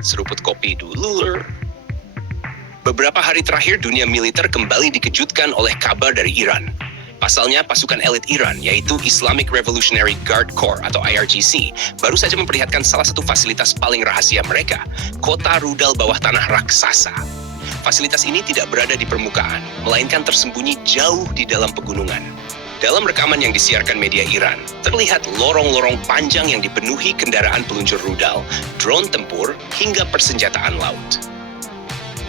Seruput kopi dulu. Beberapa hari terakhir dunia militer kembali dikejutkan oleh kabar dari Iran. Pasalnya, pasukan elit Iran, yaitu Islamic Revolutionary Guard Corps atau IRGC, baru saja memperlihatkan salah satu fasilitas paling rahasia mereka, kota rudal bawah tanah raksasa. Fasilitas ini tidak berada di permukaan, melainkan tersembunyi jauh di dalam pegunungan. Dalam rekaman yang disiarkan media Iran, terlihat lorong-lorong panjang yang dipenuhi kendaraan peluncur rudal, drone tempur, hingga persenjataan laut.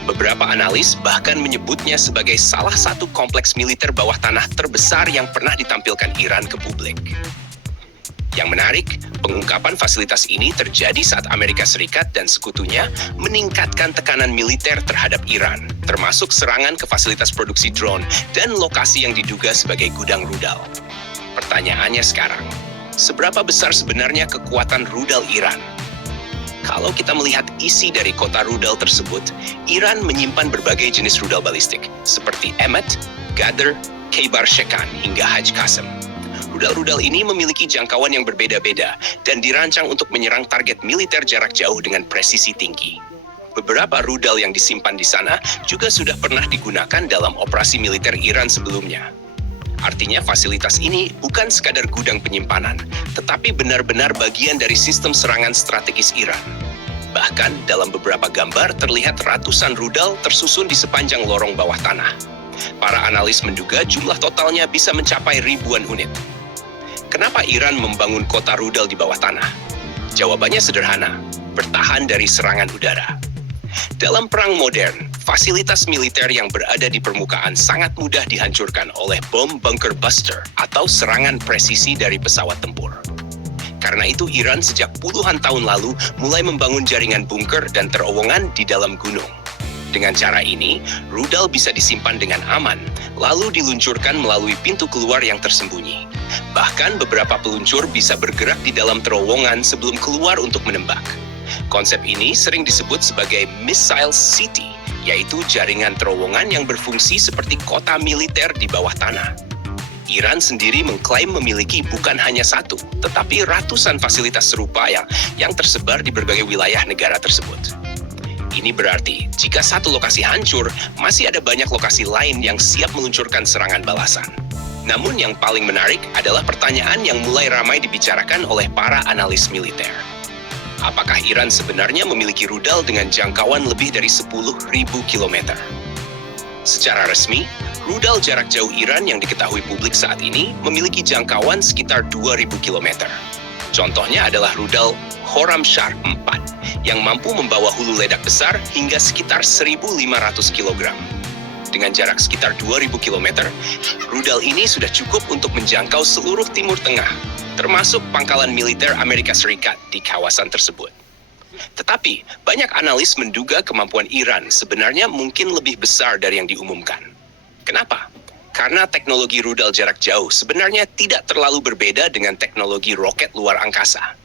Beberapa analis bahkan menyebutnya sebagai salah satu kompleks militer bawah tanah terbesar yang pernah ditampilkan Iran ke publik. Yang menarik, pengungkapan fasilitas ini terjadi saat Amerika Serikat dan sekutunya meningkatkan tekanan militer terhadap Iran, termasuk serangan ke fasilitas produksi drone dan lokasi yang diduga sebagai gudang rudal. Pertanyaannya sekarang, seberapa besar sebenarnya kekuatan rudal Iran? Kalau kita melihat isi dari kota rudal tersebut, Iran menyimpan berbagai jenis rudal balistik, seperti Emet, Ghadr, Khaybar Shekan, hingga Hajj Qasem. Rudal-rudal ini memiliki jangkauan yang berbeda-beda dan dirancang untuk menyerang target militer jarak jauh dengan presisi tinggi. Beberapa rudal yang disimpan di sana juga sudah pernah digunakan dalam operasi militer Iran sebelumnya. Artinya fasilitas ini bukan sekadar gudang penyimpanan, tetapi benar-benar bagian dari sistem serangan strategis Iran. Bahkan dalam beberapa gambar terlihat ratusan rudal tersusun di sepanjang lorong bawah tanah. Para analis menduga jumlah totalnya bisa mencapai ribuan unit. Kenapa Iran membangun kota rudal di bawah tanah? Jawabannya sederhana, bertahan dari serangan udara. Dalam perang modern, fasilitas militer yang berada di permukaan sangat mudah dihancurkan oleh bom bunker buster atau serangan presisi dari pesawat tempur. Karena itu Iran sejak puluhan tahun lalu mulai membangun jaringan bunker dan terowongan di dalam gunung. Dengan cara ini, rudal bisa disimpan dengan aman, lalu diluncurkan melalui pintu keluar yang tersembunyi. Bahkan beberapa peluncur bisa bergerak di dalam terowongan sebelum keluar untuk menembak. Konsep ini sering disebut sebagai Missile City, yaitu jaringan terowongan yang berfungsi seperti kota militer di bawah tanah. Iran sendiri mengklaim memiliki bukan hanya satu, tetapi ratusan fasilitas serupa yang tersebar di berbagai wilayah negara tersebut. Ini berarti, jika satu lokasi hancur, masih ada banyak lokasi lain yang siap meluncurkan serangan balasan. Namun yang paling menarik adalah pertanyaan yang mulai ramai dibicarakan oleh para analis militer. Apakah Iran sebenarnya memiliki rudal dengan jangkauan lebih dari 10.000 km? Secara resmi, rudal jarak jauh Iran yang diketahui publik saat ini memiliki jangkauan sekitar 2.000 km. Contohnya adalah rudal Khorramshahr 4 yang mampu membawa hulu ledak besar hingga sekitar 1.500 kg. Dengan jarak sekitar 2.000 km, rudal ini sudah cukup untuk menjangkau seluruh Timur Tengah, termasuk pangkalan militer Amerika Serikat di kawasan tersebut. Tetapi, banyak analis menduga kemampuan Iran sebenarnya mungkin lebih besar dari yang diumumkan. Kenapa? Karena teknologi rudal jarak jauh sebenarnya tidak terlalu berbeda dengan teknologi roket luar angkasa.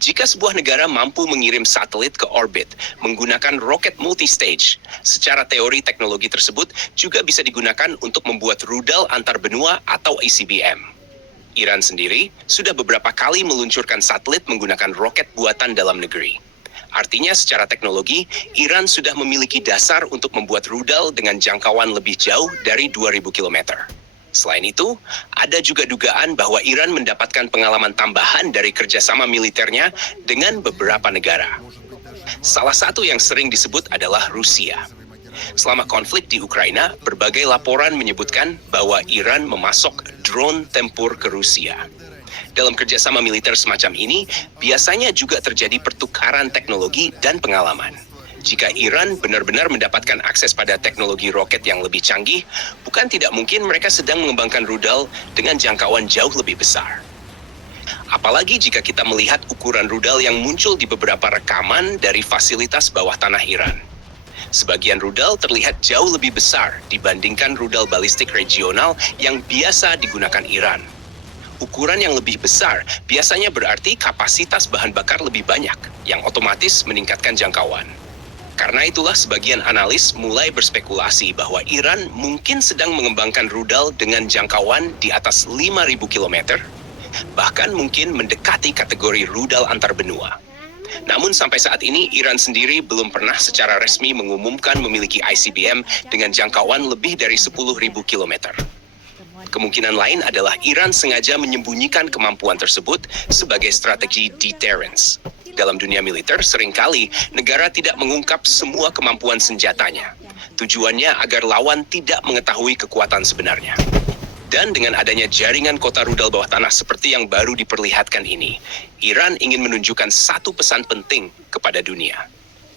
Jika sebuah negara mampu mengirim satelit ke orbit menggunakan roket multi-stage, secara teori teknologi tersebut juga bisa digunakan untuk membuat rudal antar benua atau ICBM. Iran sendiri sudah beberapa kali meluncurkan satelit menggunakan roket buatan dalam negeri. Artinya secara teknologi, Iran sudah memiliki dasar untuk membuat rudal dengan jangkauan lebih jauh dari 2.000 km. Selain itu, ada juga dugaan bahwa Iran mendapatkan pengalaman tambahan dari kerjasama militernya dengan beberapa negara. Salah satu yang sering disebut adalah Rusia. Selama konflik di Ukraina, berbagai laporan menyebutkan bahwa Iran memasok drone tempur ke Rusia. Dalam kerjasama militer semacam ini, biasanya juga terjadi pertukaran teknologi dan pengalaman. Jika Iran benar-benar mendapatkan akses pada teknologi roket yang lebih canggih, bukan tidak mungkin mereka sedang mengembangkan rudal dengan jangkauan jauh lebih besar. Apalagi jika kita melihat ukuran rudal yang muncul di beberapa rekaman dari fasilitas bawah tanah Iran. Sebagian rudal terlihat jauh lebih besar dibandingkan rudal balistik regional yang biasa digunakan Iran. Ukuran yang lebih besar biasanya berarti kapasitas bahan bakar lebih banyak, yang otomatis meningkatkan jangkauan. Karena itulah sebagian analis mulai berspekulasi bahwa Iran mungkin sedang mengembangkan rudal dengan jangkauan di atas 5.000 km, bahkan mungkin mendekati kategori rudal antar benua. Namun sampai saat ini, Iran sendiri belum pernah secara resmi mengumumkan memiliki ICBM dengan jangkauan lebih dari 10.000 kilometer. Kemungkinan lain adalah Iran sengaja menyembunyikan kemampuan tersebut sebagai strategi deterrence. Dalam dunia militer, seringkali negara tidak mengungkap semua kemampuan senjatanya. Tujuannya agar lawan tidak mengetahui kekuatan sebenarnya. Dan dengan adanya jaringan kota rudal bawah tanah seperti yang baru diperlihatkan ini, Iran ingin menunjukkan satu pesan penting kepada dunia.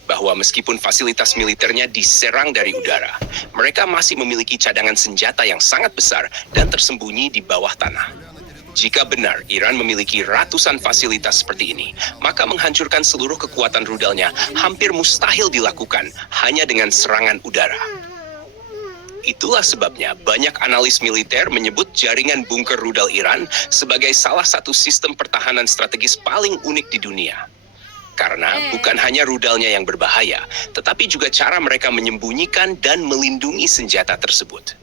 Bahwa meskipun fasilitas militernya diserang dari udara, mereka masih memiliki cadangan senjata yang sangat besar dan tersembunyi di bawah tanah. Jika benar Iran memiliki ratusan fasilitas seperti ini, maka menghancurkan seluruh kekuatan rudalnya hampir mustahil dilakukan hanya dengan serangan udara. Itulah sebabnya banyak analis militer menyebut jaringan bunker rudal Iran sebagai salah satu sistem pertahanan strategis paling unik di dunia. Karena bukan hanya rudalnya yang berbahaya, tetapi juga cara mereka menyembunyikan dan melindungi senjata tersebut.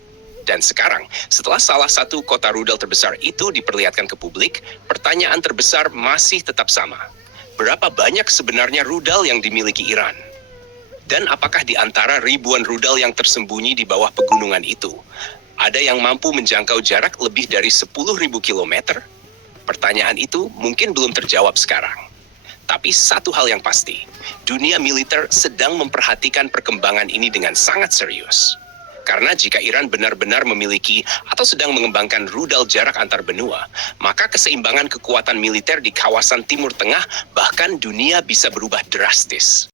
Dan sekarang, setelah salah satu kota rudal terbesar itu diperlihatkan ke publik, pertanyaan terbesar masih tetap sama. Berapa banyak sebenarnya rudal yang dimiliki Iran? Dan apakah di antara ribuan rudal yang tersembunyi di bawah pegunungan itu, ada yang mampu menjangkau jarak lebih dari 10.000 kilometer? Pertanyaan itu mungkin belum terjawab sekarang. Tapi satu hal yang pasti, dunia militer sedang memperhatikan perkembangan ini dengan sangat serius. Karena jika Iran benar-benar memiliki atau sedang mengembangkan rudal jarak antar benua, maka keseimbangan kekuatan militer di kawasan Timur Tengah bahkan dunia bisa berubah drastis.